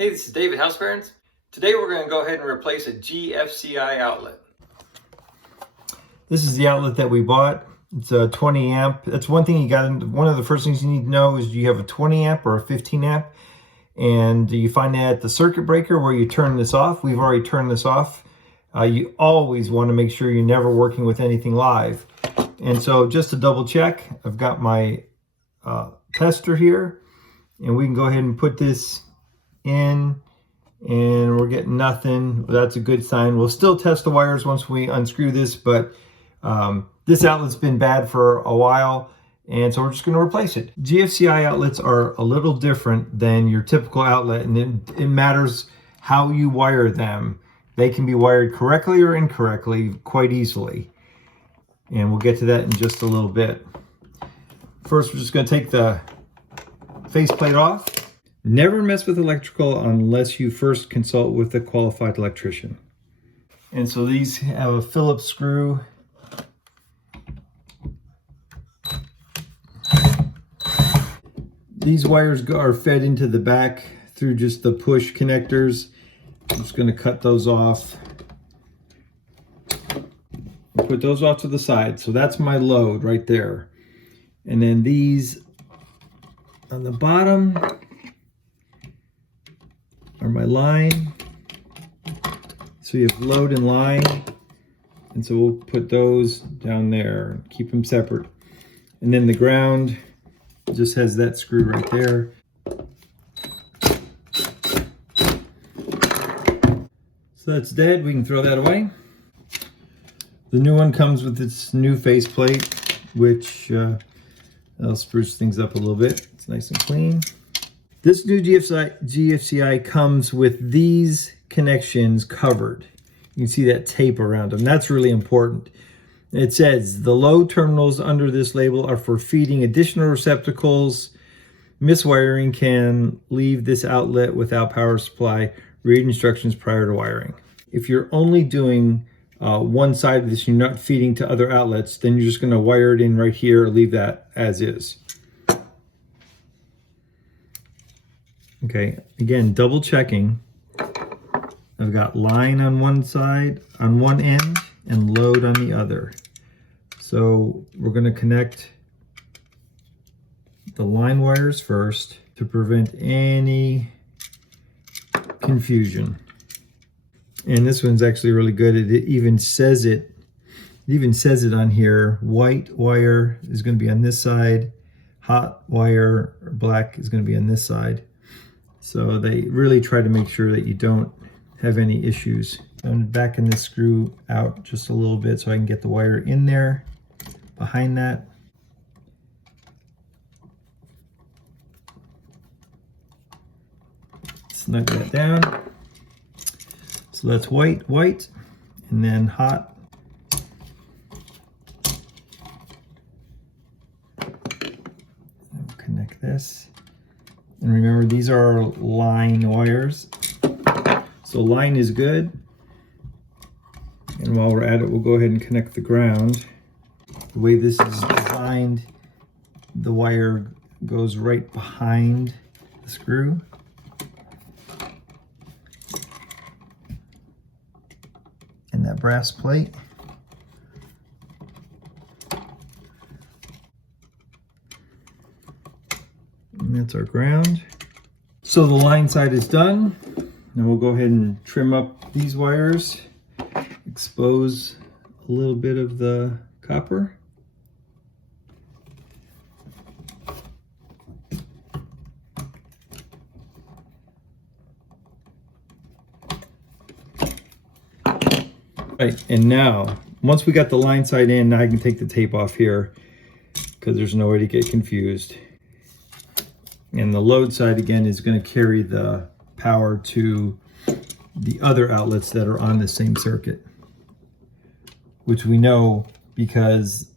Hey, this is David, House Parents. Today we're going to go ahead and replace a GFCI outlet. This is the outlet that we bought. It's a 20 amp. That's one thing one of the first things you need to know is do you have a 20 amp or a 15 amp? And you find that at the circuit breaker where you turn this off. We've already turned this off. You always want to make sure you're never working with anything live. And so just to double check, I've got my tester here, and we can go ahead and put this in, and we're getting nothing. That's a good sign. We'll still test the wires once we unscrew this, but this outlet's been bad for a while, and so we're just going to replace it. GFCI outlets are a little different than your typical outlet, and it matters how you wire them. They can be wired correctly or incorrectly quite easily, and we'll get to that in just a little bit. First, we're just going to take the faceplate off. Never mess with electrical unless you first consult with a qualified electrician. And so these have a Phillips screw. These wires are fed into the back through just the push connectors. I'm just going to cut those off. Put those off to the side. So that's my load right there. And then these on the bottom are my line. So you have load and line. And so we'll put those down there, keep them separate. And then the ground just has that screw right there. So that's dead, we can throw that away. The new one comes with its new faceplate, which I'll spruce things up a little bit. It's nice and clean. This new GFCI comes with these connections covered. You can see that tape around them. That's really important. It says the load terminals under this label are for feeding additional receptacles. Miswiring can leave this outlet without power supply. Read instructions prior to wiring. If you're only doing one side of this, you're not feeding to other outlets, then you're just going to wire it in right here, leave that as is. Okay, again, double checking. I've got line on one side, on one end, and load on the other. So we're going to connect the line wires first to prevent any confusion. And this one's actually really good. It even says it on here. White wire is going to be on this side. Hot wire, or black, is going to be on this side. So they really try to make sure that you don't have any issues. I'm backing this screw out just a little bit so I can get the wire in there behind that. Snug that down. So that's white, and then hot. Connect this. And remember, these are line wires. So line is good. And while we're at it, we'll go ahead and connect the ground. The way this is designed, the wire goes right behind the screw. And that brass plate. And that's our ground. So the line side is done. And we'll go ahead and trim up these wires, expose a little bit of the copper. Right, and now, once we got the line side in, now I can take the tape off here because there's no way to get confused. And the load side, again, is going to carry the power to the other outlets that are on the same circuit, which we know because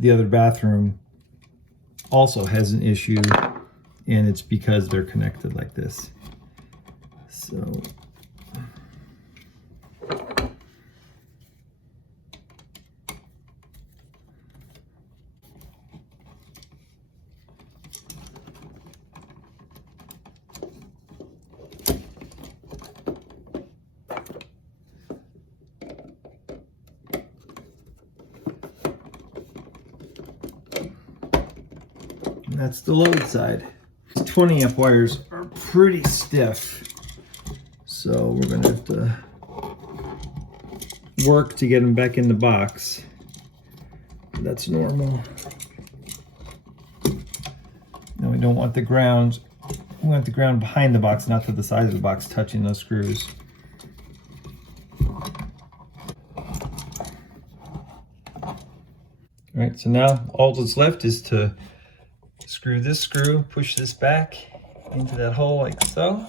the other bathroom also has an issue, and it's because they're connected like this. So That's the load side. 20 amp wires are pretty stiff, so we're gonna have to work to get them back in the box. That's normal. Now we don't want the ground. We want the ground behind the box, not to the side of the box, touching those screws. All right, so now all that's left is to screw this screw, push this back into that hole like so.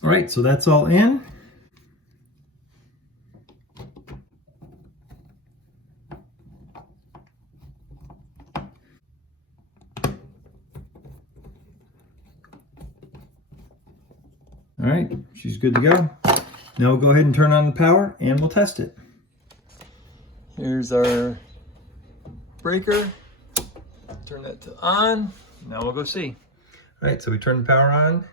All right, so that's all in. All right, she's good to go. Now we'll go ahead and turn on the power and we'll test it. Here's our breaker. Turn that to on. Now we'll go see. All right, so we turn the power on.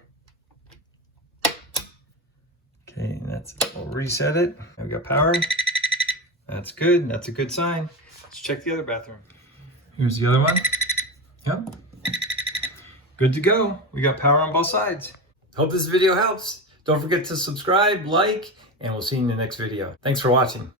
Okay, and we'll reset it. Now we got power. That's good, that's a good sign. Let's check the other bathroom. Here's the other one. Yep. Good to go. We got power on both sides. Hope this video helps. Don't forget to subscribe, like, and we'll see you in the next video. Thanks for watching.